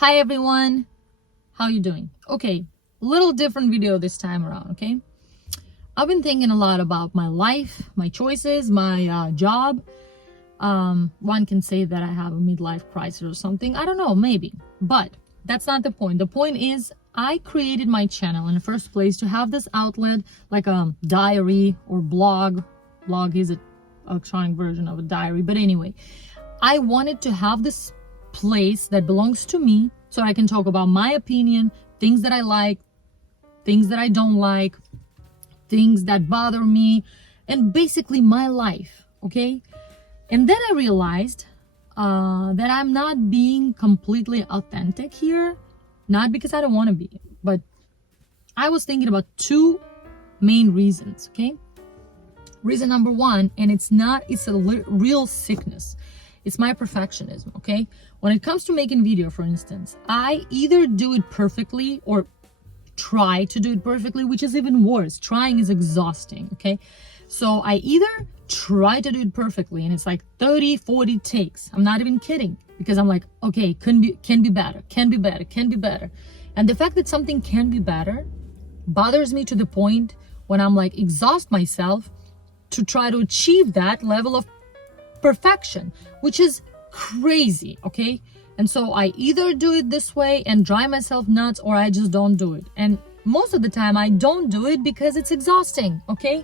Hi everyone, how you doing? Okay, little different video this time around. Okay, I've been thinking a lot about my life, my choices, my job. One can say that I have a midlife crisis or something. I don't know, maybe, but that's not the point. The point is I created my channel in the first place to have this outlet, like a diary or blog. Blog is an electronic version of a diary, but anyway, I wanted to have this place that belongs to me so I can talk about my opinion, things that I like, things that I don't like, things that bother me, and basically my life. Okay, and then I realized that I'm not being completely authentic here, not because I don't want to be, but I was thinking about two main reasons. Okay, reason number one, and it's a real sickness. It's my perfectionism. Okay, when it comes to making video, for instance, I either do it perfectly or try to do it perfectly, which is even worse. Trying is exhausting. Okay, so I either try to do it perfectly and it's like 30-40 takes. I'm not even kidding, because I'm like, okay, can be better, can be better. And the fact that something can be better bothers me to the point when I'm like exhaust myself to try to achieve that level of perfection, which is crazy. Okay, and so I either do it this way and drive myself nuts, or I just don't do it. And most of the time I don't do it because it's exhausting. Okay,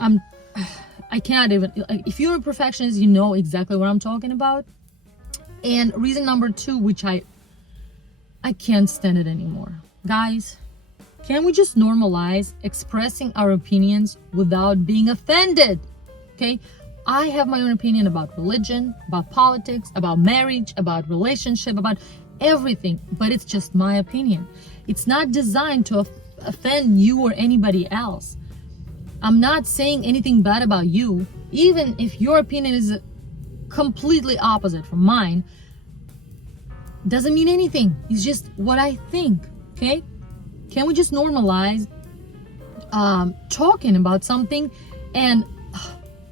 I can't even, if you're a perfectionist, you know exactly what I'm talking about. And reason number two, which I can't stand it anymore. Guys, can we just normalize expressing our opinions without being offended? Okay, I have my own opinion about religion, about politics, about marriage, about relationship, about everything, but it's just my opinion. It's not designed to offend you or anybody else. I'm not saying anything bad about you, even if your opinion is completely opposite from mine. Doesn't mean anything. It's just what I think. Okay, can we just normalize talking about something and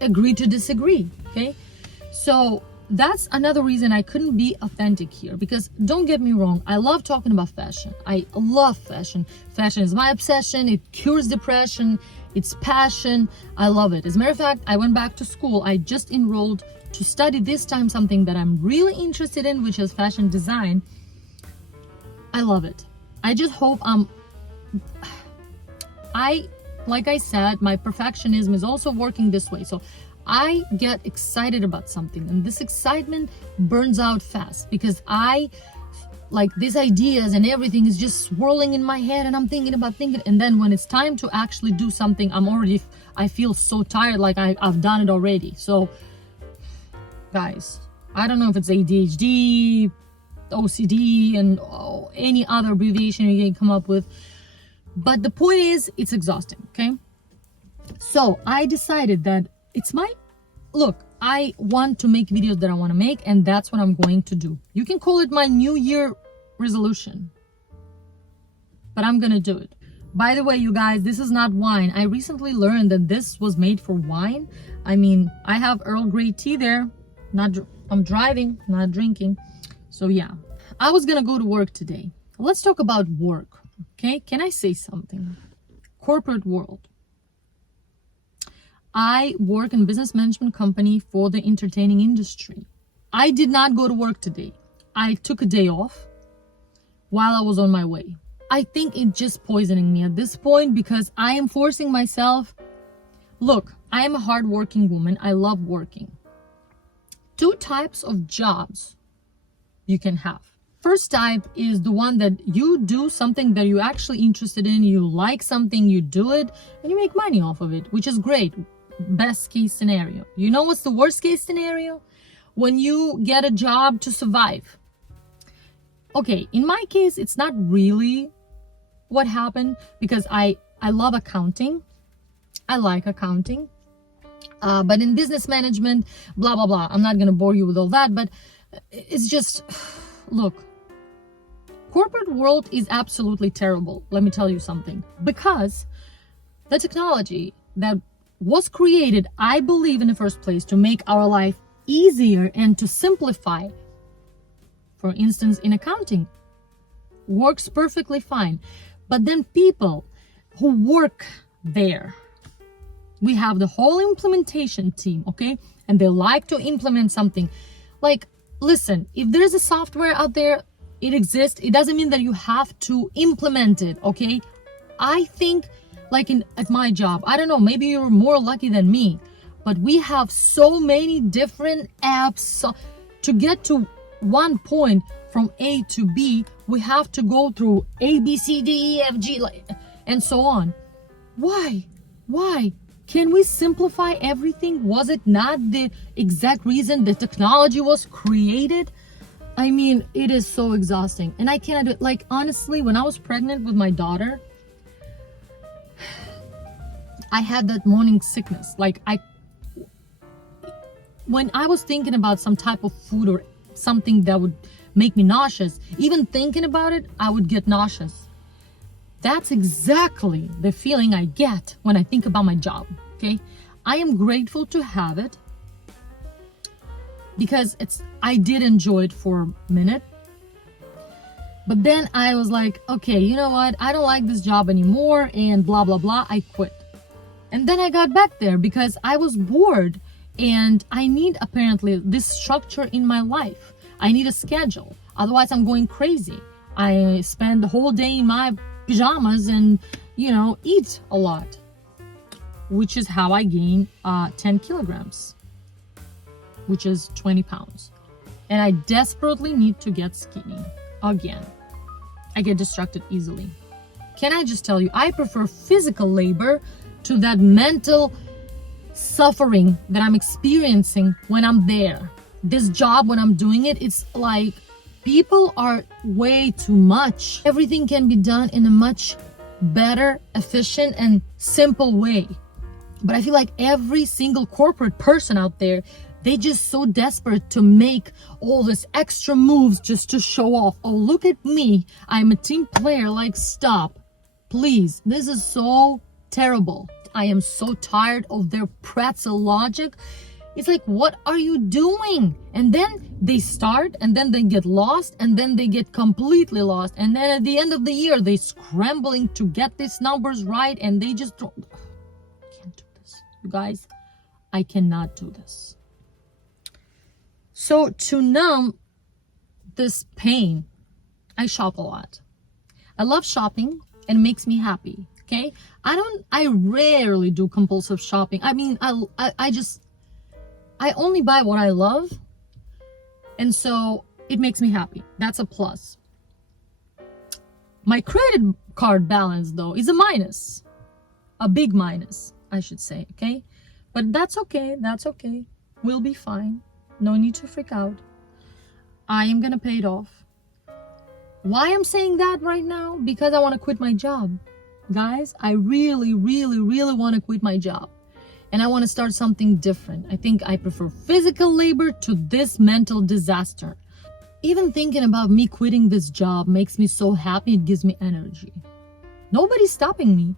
agree to disagree? Okay, so that's another reason I couldn't be authentic here, because don't get me wrong, I love talking about fashion. I love fashion. Fashion is my obsession. It cures depression. It's passion. I love it. As a matter of fact, I went back to school. I just enrolled to study this time something that I'm really interested in, which is fashion design. I love it. I just hope like I said, my perfectionism is also working this way. So I get excited about something, and this excitement burns out fast, because I like these ideas and everything is just swirling in my head, and I'm thinking, and then when it's time to actually do something, I feel so tired, like I've done it already. So guys, I don't know if it's ADHD, OCD, and any other abbreviation you can come up with, but the point is, it's exhausting. Okay, so I decided that I want to make videos that I want to make, and that's what I'm going to do. You can call it my New Year resolution, but I'm gonna do it. By the way, you guys, this is not wine. I recently learned that this was made for wine. I mean, I have Earl Grey tea there. I'm driving, not drinking. So yeah, I was gonna go to work today. Let's talk about work. Okay, can I say something? Corporate world. I work in business management company for the entertaining industry. I did not go to work today. I took a day off while I was on my way. I think it's just poisoning me at this point, because I am forcing myself. Look, I am a hardworking woman. I love working. Two types of jobs you can have. First type is the one that you do something that you're actually interested in, you like something, you do it, and you make money off of it, which is great. Best case scenario. You know what's the worst case scenario? When you get a job to survive. Okay, in my case, it's not really what happened, because I love accounting. I like accounting. But in business management, blah, blah, blah. I'm not going to bore you with all that, but it's just, look, corporate world is absolutely terrible. Let me tell you something, because the technology that was created, I believe, in the first place to make our life easier and to simplify for instance, in accounting, works perfectly fine. But then people who work there, we have the whole implementation team, okay? And they like to implement something. Like, listen, if there's a software out there, it exists, it doesn't mean that you have to implement it, okay? I think, like at my job, I don't know, maybe you're more lucky than me, but we have so many different apps. So to get to one point from A to B, we have to go through A, B, C, D, E, F, G, and so on. Why? Can we simplify everything? Was it not the exact reason the technology was created? I mean, it is so exhausting, and I cannot do it. Like, honestly, when I was pregnant with my daughter, I had that morning sickness. Like, when I was thinking about some type of food or something that would make me nauseous, even thinking about it, I would get nauseous. That's exactly the feeling I get when I think about my job, okay? I am grateful to have it because I did enjoy it for a minute. But then I was like, okay, you know what? I don't like this job anymore and blah, blah, blah. I quit. And then I got back there because I was bored and I need apparently this structure in my life. I need a schedule. Otherwise, I'm going crazy. I spend the whole day in my pajamas and, eat a lot, which is how I gain 10 kilograms, which is 20 pounds. And I desperately need to get skinny again. I get distracted easily. Can I just tell you, I prefer physical labor to that mental suffering that I'm experiencing when I'm there. This job, when I'm doing it, it's like people are way too much. Everything can be done in a much better, efficient, and simple way. But I feel like every single corporate person out there, they just so desperate to make all this extra moves just to show off. Oh, look at me. I'm a team player. Like, stop. Please. This is so terrible. I am so tired of their pretzel logic. It's like, what are you doing? And then they start, and then they get lost, and then they get completely lost. And then at the end of the year, they're scrambling to get these numbers right, and they just don't. I can't do this. You guys, I cannot do this. So to numb this pain, I shop a lot. I love shopping, and it makes me happy, okay? I rarely do compulsive shopping. I mean, I only buy what I love, and so it makes me happy. That's a plus. My credit card balance, though, is a minus. A big minus, I should say, okay? But that's okay. We'll be fine. No need to freak out. I am gonna pay it off. Why I'm saying that right now? Because I want to quit my job. Guys, I really, really, really want to quit my job. And I want to start something different. I think I prefer physical labor to this mental disaster. Even thinking about me quitting this job makes me so happy. It gives me energy. Nobody's stopping me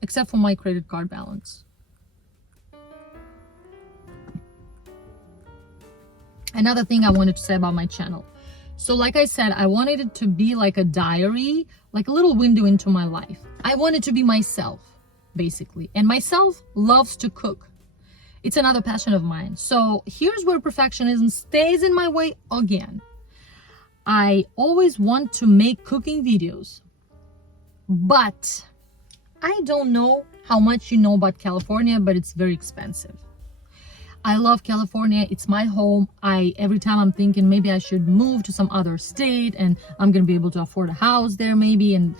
except for my credit card balance. Another thing I wanted to say about my channel. So like I said, I wanted it to be like a diary, like a little window into my life. I wanted to be myself, basically. And myself loves to cook. It's another passion of mine. So here's where perfectionism stays in my way again. I always want to make cooking videos, but I don't know how much you know about California, but it's very expensive. I love California. It's my home. Every time I'm thinking maybe I should move to some other state and I'm going to be able to afford a house there maybe. And,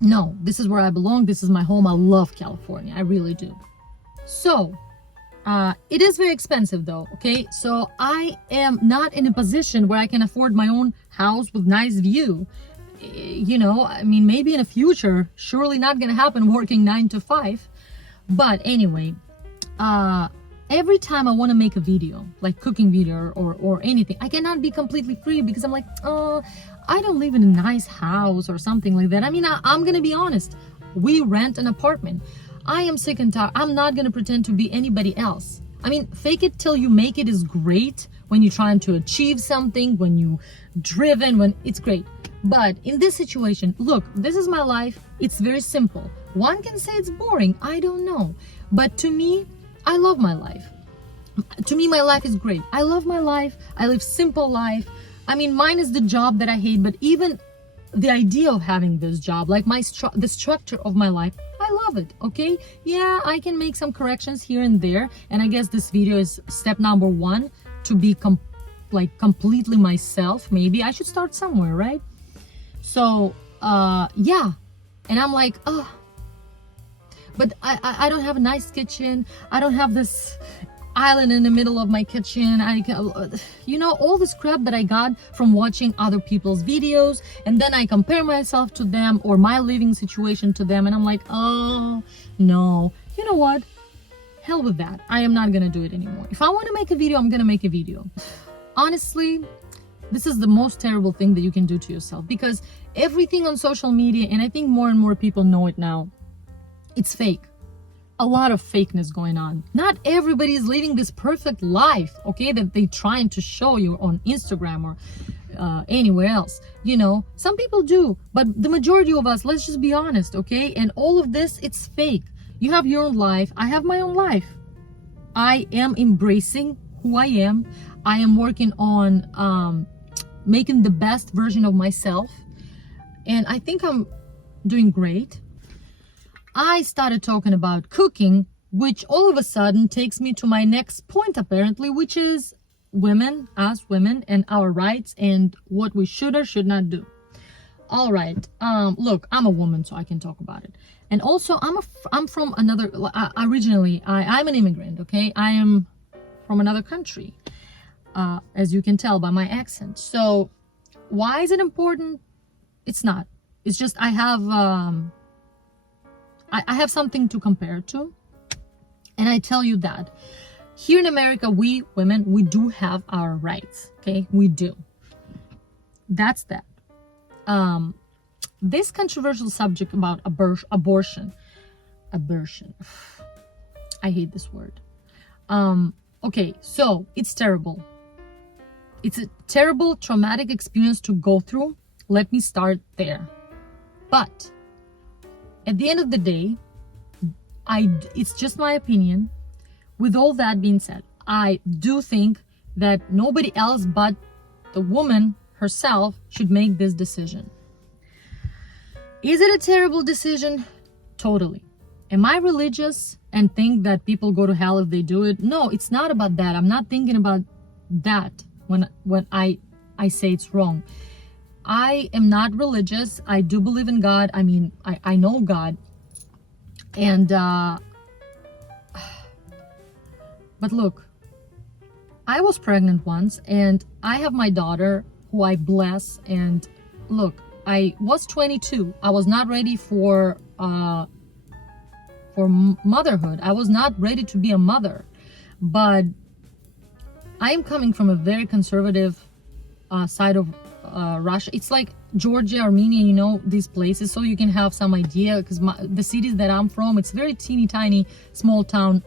no, this is where I belong. This is my home. I love California. I really do. So, it is very expensive though, okay? So I am not in a position where I can afford my own house with nice view. I mean, maybe in the future, surely not going to happen working 9 to 5. But anyway, every time I want to make a video, like cooking video or anything, I cannot be completely free because I'm like, I don't live in a nice house or something like that. I mean, I'm going to be honest. We rent an apartment. I am sick and tired. I'm not going to pretend to be anybody else. I mean, fake it till you make it is great when you're trying to achieve something, when you driven, when it's great. But in this situation, look, this is my life. It's very simple. One can say it's boring. I don't know. But to me, I love my life. To me, my life is great. I love my life. I live simple life. I mean, mine is the job that I hate, but even the idea of having this job, like the structure of my life, I love it. Okay, yeah, I can make some corrections here and there, and I guess this video is step number one to be completely myself. Maybe I should start somewhere, right? So yeah, and I'm like, oh, but I don't have a nice kitchen. I don't have this island in the middle of my kitchen. You know, all this crap that I got from watching other people's videos, and then I compare myself to them or my living situation to them, and I'm like, oh no, you know what, hell with that. I am not gonna do it anymore. If I want to make a video, I'm gonna make a video. Honestly, this is the most terrible thing that you can do to yourself, because everything on social media, and I think more and more people know it now, it's fake. A lot of fakeness going on. Not everybody is living this perfect life, okay, that they trying to show you on Instagram or anywhere else. You know, some people do, but the majority of us, let's just be honest, okay? And all of this, it's fake. You have your own life. I have my own life. I am embracing who I am. I am working on making the best version of myself, and I think I'm doing great. I started talking about cooking, which all of a sudden takes me to my next point, apparently, which is women, us women, and our rights and what we should or should not do. All right, look, I'm a woman, so I can talk about it. And also, I'm from another, originally, I'm an immigrant, okay? I am from another country, as you can tell by my accent. So why is it important? It's not. It's just I have something to compare to, and I tell you that here in America, we women, we do have our rights, okay? We do. That's that. This controversial subject about abortion, I hate this word. Okay, so it's terrible. It's a terrible, traumatic experience to go through. Let me start there. But at the end of the day, it's just my opinion. With all that being said, I do think that nobody else but the woman herself should make this decision. Is it a terrible decision? Totally. Am I religious and think that people go to hell if they do it? No, it's not about that. I'm not thinking about that when I say it's wrong. I am not religious. I do believe in God. I mean, I know God. And, but look, I was pregnant once, and I have my daughter who I bless. And look, I was 22. I was not ready for motherhood. I was not ready to be a mother. But I am coming from a very conservative side of Russia. It's like Georgia, Armenia, you know, these places, so you can have some idea, because the cities that I'm from, it's very teeny tiny small town,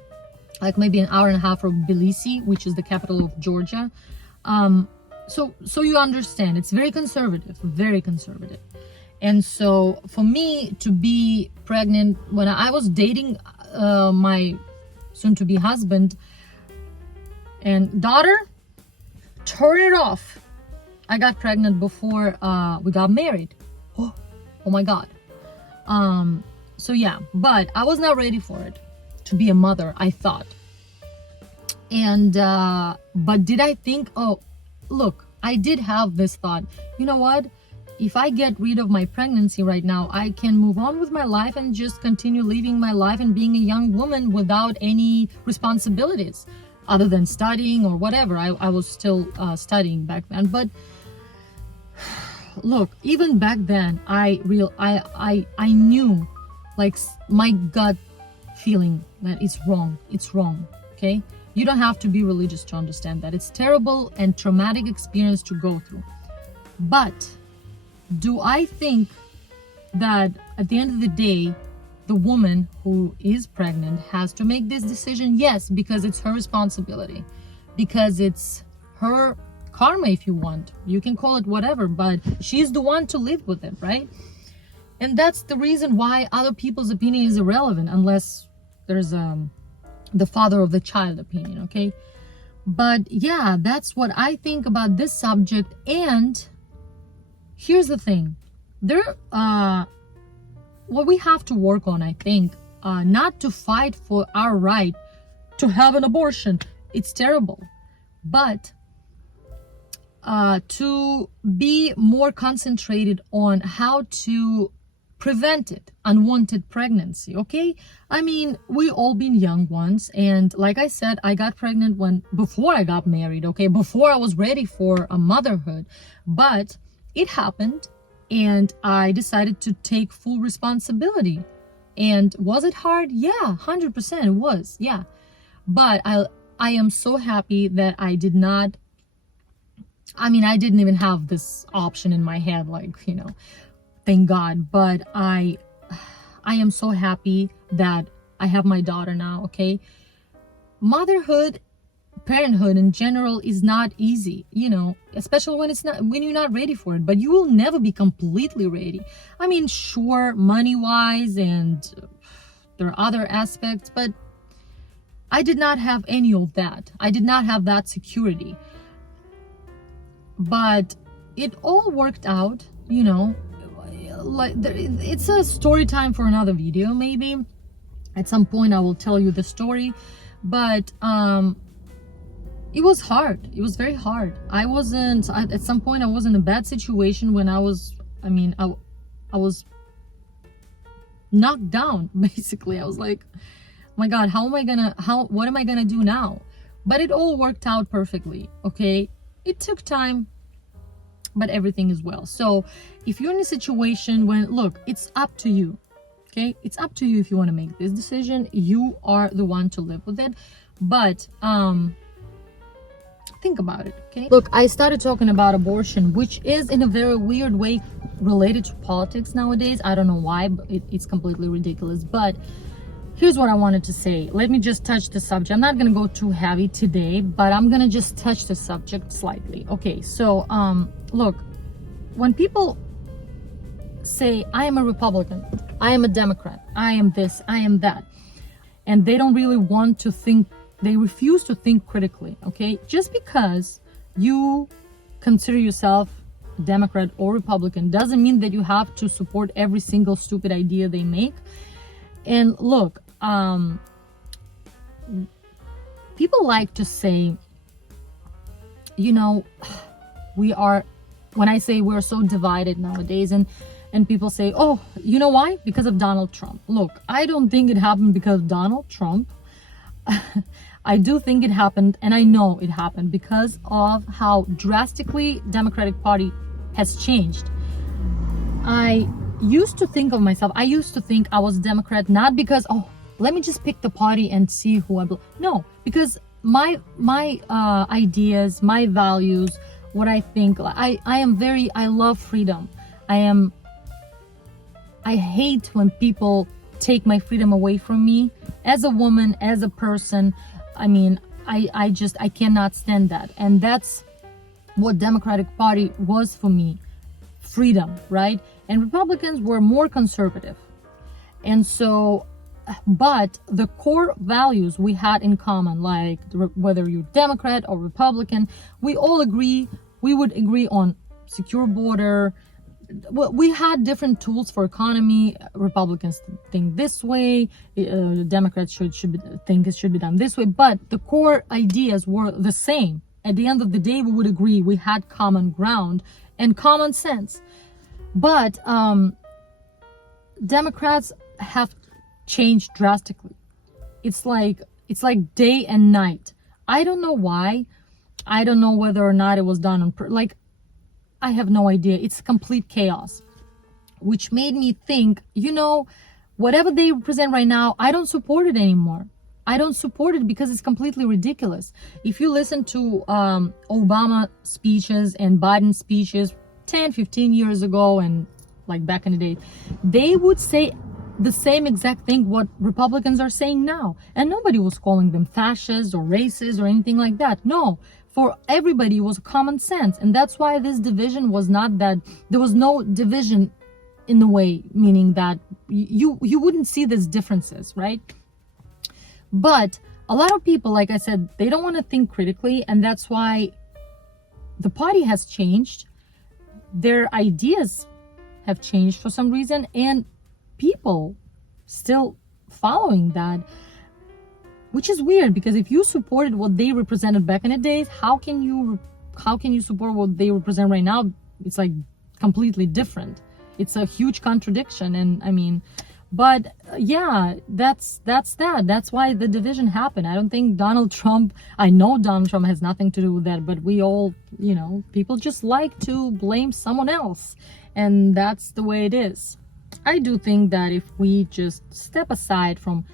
like maybe an hour and a half from Tbilisi, which is the capital of Georgia. So you understand, it's very conservative. And so for me to be pregnant when I was dating my soon-to-be husband and daughter, turn it off. I got pregnant before we got married. Oh my God. So yeah, but I was not ready for it, to be a mother, I thought. And but did I think, oh, look, I did have this thought, you know what? If I get rid of my pregnancy right now, I can move on with my life and just continue living my life and being a young woman without any responsibilities other than studying or whatever. I was still studying back then. But look, even back then, I knew, like, my gut feeling that it's wrong. It's wrong, okay? You don't have to be religious to understand that. It's terrible and traumatic experience to go through. But do I think that at the end of the day, the woman who is pregnant has to make this decision? Yes, because it's her responsibility, because it's her karma if you want. You can call it whatever, but she's the one to live with it, right? And that's the reason why other people's opinion is irrelevant, unless there's the father of the child opinion, okay? But yeah, that's what I think about this subject. And here's the thing, what we have to work on, I think, not to fight for our right to have an abortion. It's terrible. But to be more concentrated on how to prevent it, unwanted pregnancy, okay? I mean, we all been young once, and like I said, I got pregnant before I got married, okay? Before I was ready for a motherhood. But it happened, and I decided to take full responsibility. And was it hard? Yeah, 100% it was, yeah. But I am so happy that I did not, I mean, I didn't even have this option in my head, like, you know, thank God. But I am so happy that I have my daughter now, okay? Motherhood, parenthood in general is not easy, you know, especially when you're not ready for it. But you will never be completely ready. I mean, sure, money-wise, and there are other aspects, but I did not have any of that. I did not have that security. But it all worked out, you know. Like, it's a story time for another video, maybe. At some point I will tell you the story. But it was hard. It was very hard. At some point I was in a bad situation when I was knocked down, basically. I was like, oh my God, what am I gonna do now? But it all worked out perfectly, okay? It took time, but everything is well. So if you're in a situation when, look, it's up to you, okay? It's up to you if you want to make this decision. You are the one to live with it. But think about it, okay? Look, I started talking about abortion, which is in a very weird way related to politics nowadays. I don't know why, but it's completely ridiculous. But here's what I wanted to say. Let me just touch the subject. I'm not going to go too heavy today, but I'm going to just touch the subject slightly. Okay, so look, when people say, I am a Republican, I am a Democrat, I am this, I am that, and they don't really want to think, they refuse to think critically, okay? Just because you consider yourself Democrat or Republican doesn't mean that you have to support every single stupid idea they make. And look, people like to say, you know, when I say we're so divided nowadays, and people say, oh, you know why? Because of Donald Trump. Look, I don't think it happened because of Donald Trump. I do think it happened, and I know it happened because of how drastically Democratic Party has changed. I used to think of myself, I used to think I was Democrat, not because, oh, let me just pick the party and see who I belong. No, because my ideas, my values, what I think, I love freedom. I hate when people take my freedom away from me as a woman, as a person. I mean, I cannot stand that. And that's what Democratic Party was for me, freedom, right? And Republicans were more conservative. And so, but the core values we had in common, like whether you're Democrat or Republican, we all agree, we would agree on secure border. Well, we had different tools for economy. Republicans think this way, Democrats should think it should be done this way, but the core ideas were the same. At the end of the day, we would agree we had common ground and common sense. But Democrats have changed drastically. It's like day and night. I don't know why. I don't know whether or not it was done on I have no idea. It's complete chaos, which made me think, you know, whatever they present right now, I don't support it anymore. I don't support it because it's completely ridiculous. If you listen to Obama speeches and Biden speeches 10, 15 years ago, and like back in the day, they would say the same exact thing what Republicans are saying now. And nobody was calling them fascists or racist or anything like that. No, for everybody it was common sense. And that's why this division was not that, there was no division in the way, meaning that you wouldn't see these differences, right? But a lot of people, like I said, they don't want to think critically, and that's why the party has changed. Their ideas have changed for some reason, and people still following that, which is weird, because if you supported what they represented back in the days, how can you support what they represent right now? It's like completely different. It's a huge contradiction. And I mean, but yeah, that's that. That's why the division happened. I don't think Donald Trump, I know Donald Trump has nothing to do with that, but we all, you know, people just like to blame someone else, and that's the way it is. I do think that if we just step aside from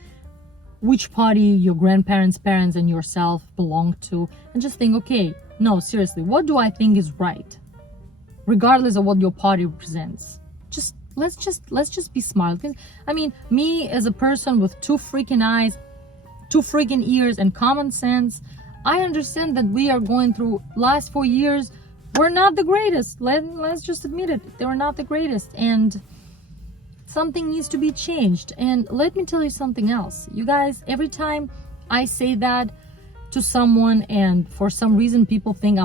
which party your grandparents, parents, and yourself belong to, and just think, okay, no, seriously, what do I think is right, regardless of what your party represents? Let's just be smart. Because I mean, me as a person with 2 freaking eyes, 2 freaking ears, and common sense, I understand that we are going through last 4 years. We're not the greatest. Let's just admit it. They were not the greatest, and something needs to be changed. And let me tell you something else, you guys. Every time I say that to someone, and for some reason people think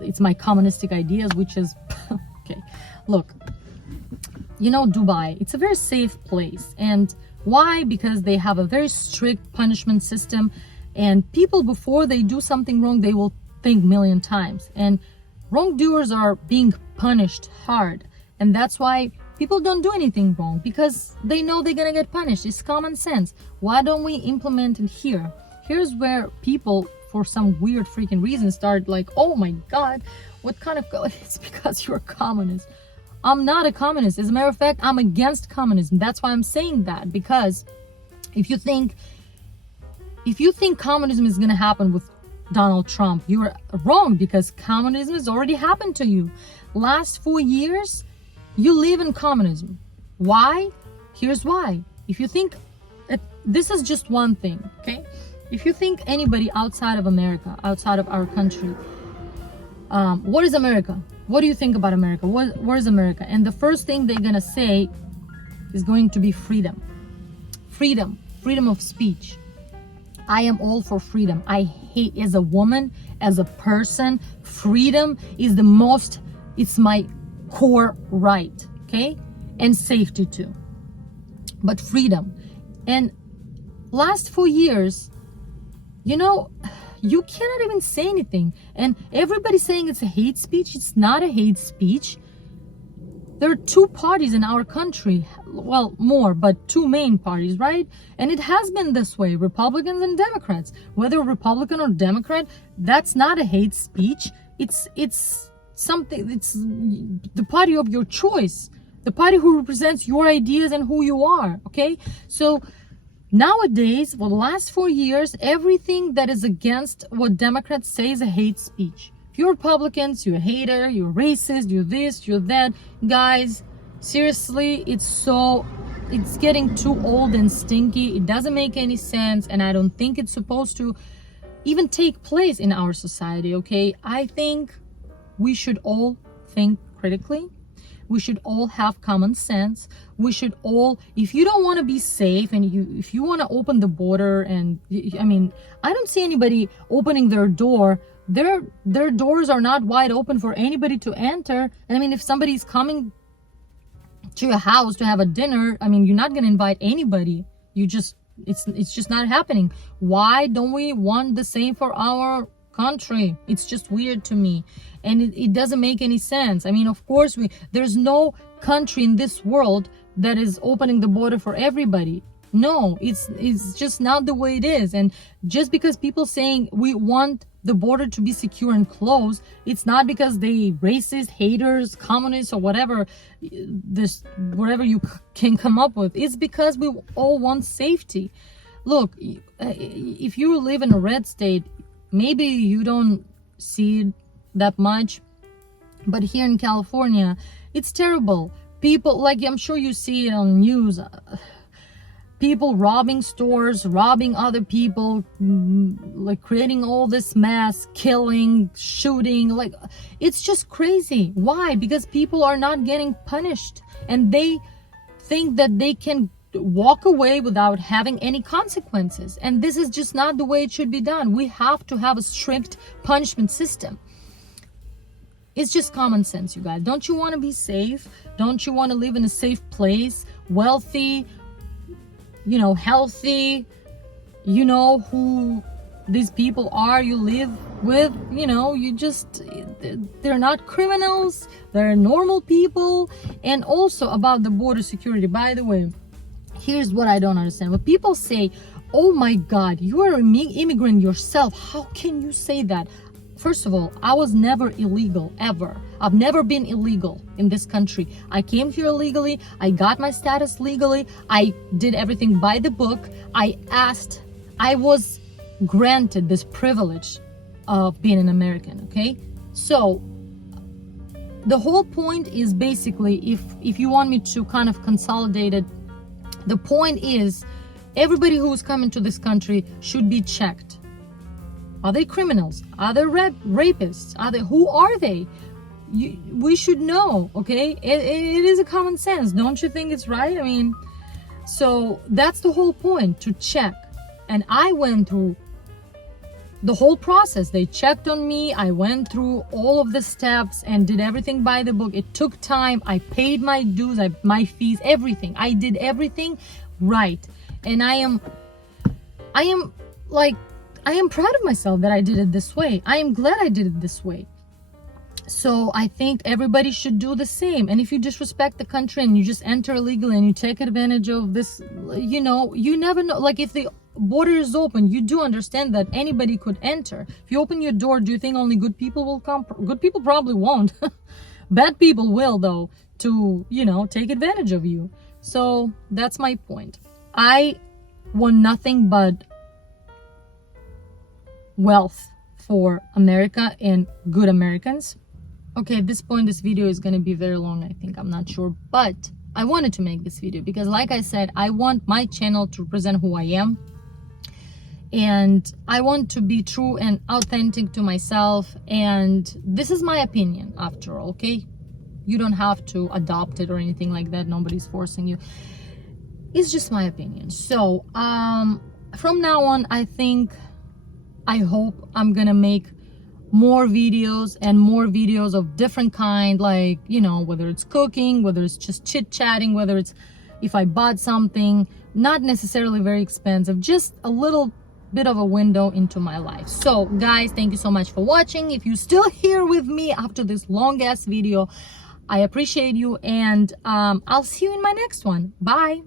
it's my communistic ideas, which is okay. Look. You know, Dubai, it's a very safe place. And why? Because they have a very strict punishment system, and people, before they do something wrong, they will think a million times. And wrongdoers are being punished hard. And that's why people don't do anything wrong, because they know they're gonna get punished. It's common sense. Why don't we implement it here? Here's where people, for some weird freaking reason, start like, oh my God, what kind of, it's because you're a communist. I'm not a communist. As a matter of fact, I'm against communism. That's why I'm saying that, because if you think communism is going to happen with Donald Trump, you're wrong, because communism has already happened to you. Last 4 years, you live in communism. Why? Here's why. If you think, this is just one thing, okay? If you think anybody outside of America, outside of our country, what is America? What do you think about America? Where is America? And the first thing they're gonna say is going to be freedom. Freedom of speech. I am all for freedom. I hate, as a woman, as a person, freedom is it's my core right, okay? And safety too. But freedom. And last 4 years, you know, you cannot even say anything. And everybody's saying it's a hate speech. It's not a hate speech. There are 2 parties in our country. Well, more, but 2 main parties, right? And it has been this way, Republicans and Democrats. Whether Republican or Democrat, that's not a hate speech. It's something, it's the party of your choice. The party who represents your ideas and who you are, okay? So nowadays, for the last 4 years, everything that is against what Democrats say is a hate speech. If you're Republicans, you're a hater, you're racist, you're this, you're that. Guys, seriously, it's getting too old and stinky. It doesn't make any sense, and I don't think it's supposed to even take place in our society, okay? I think we should all think critically. We should all have common sense. We should all, if you don't want to be safe, and if you want to open the border, and I mean, I don't see anybody opening their door. Their doors are not wide open for anybody to enter. And I mean, if somebody's coming to your house to have a dinner, I mean, you're not going to invite anybody. It's just not happening. Why don't we want the same for our country? It's just weird to me, and it doesn't make any sense. I mean, of course, there's no country in this world that is opening the border for everybody. No, it's just not the way it is. And just because people saying we want the border to be secure and closed, it's not because they racist, haters, communists, or whatever you can come up with. It's because we all want safety. Look, if you live in a red state, maybe you don't see it that much, but here in California, it's terrible. People, like, I'm sure you see it on news, people robbing stores, robbing other people, like creating all this mess, killing, shooting, like it's just crazy. Why? Because people are not getting punished, and they think that they can walk away without having any consequences, and this is just not the way it should be done. We have to have a strict punishment system. It's just common sense, you guys. Don't you want to be safe? Don't you want to live in a safe place, wealthy, you know, healthy? You know who these people are you live with, you know, you just, they're not criminals, they're normal people. And also about the border security, by the way, here's what I don't understand. When people say, oh my God, you are an immigrant yourself, how can you say that? First of all, I was never illegal, ever. I've never been illegal in this country. I came here legally. I got my status legally. I did everything by the book. I was granted this privilege of being an American, okay? So the whole point is basically, if you want me to kind of consolidate it, the point is everybody who's coming to this country should be checked. Are they criminals? Are they rapists? Who are they? We should know, okay? It is a common sense. Don't you think it's right? I mean, so that's the whole point, to check. And I went through the whole process. They checked on me. I went through all of the steps and did everything by the book. It took time. I paid my dues, my fees, everything. I did everything right. And I am proud of myself that I did it this way. I am glad I did it this way. So I think everybody should do the same. And if you disrespect the country and you just enter illegally and you take advantage of this, you know, you never know. Like if the border is open, you do understand that anybody could enter. If you open your door, do you think only good people will come? Good people probably won't. Bad people will, though, to, you know, take advantage of you. So that's my point. I want nothing but wealth for America and good Americans. Okay, at this point this video is going to be very long, I think. I'm not sure, but I wanted to make this video because, like I said, I want my channel to represent who I am, and I want to be true and authentic to myself. And this is my opinion, after all, okay? You don't have to adopt it or anything like that. Nobody's forcing you. It's just my opinion. So from now on, I hope I'm gonna make more videos and more videos of different kind, like, you know, whether it's cooking, whether it's just chit-chatting, whether it's if I bought something, not necessarily very expensive, just a little bit of a window into my life. So guys, thank you so much for watching. If you're still here with me after this long ass video, I appreciate you, and I'll see you in my next one. Bye.